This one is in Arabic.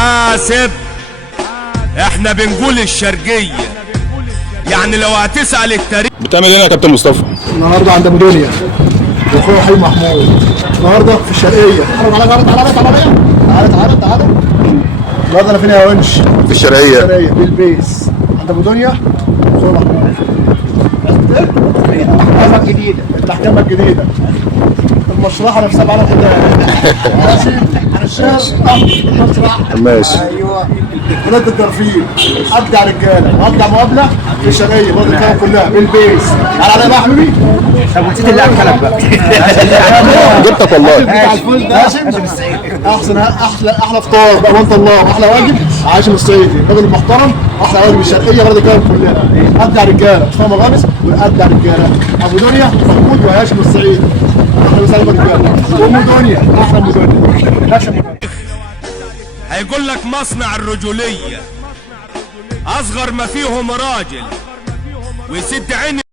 حاسب. احنا بنقول الشرقية، يعني لو هتسأل التاريخ. بتعمل ايه يا كابتن مصطفى؟ النهارده عند ابو دنيا واخويا وحيد محمود. النهارده في الشرقيه. تعالى النهارده انا فين يا ونش؟ في الشرقيه بالبيس عند ابو دنيا واخويا محمود. المحكمه الجديده. المحكمه الجديده. المشرحه نفسها بعرف ماشي على الشاشه. المشرحه ماشي. ايوه ولاد الترفيه. ابدع رجاله وابدع مقابله في الشرقيه برضه الكلام كلها بالبيس. تعالى عليا بقى يا حبيبي. طب ونسيت اللي اكلك بقى. جبتك والله. احسن احلى فطار بقى وانت الله واحلى واجب عاشم الصعيدي الراجل المحترم. احلى واجب الشرقيه برضه الكلام كلها. ابدع رجاله اسمها مغامس وابدع رجاله ابو دنيا محمود وهاشم الصعيدي. احلى مساء رجاله ام دنيا احلى ام دنيا هاشم. هيقول لك مصنع الرجولية، اصغر ما فيهم راجل ويسد عين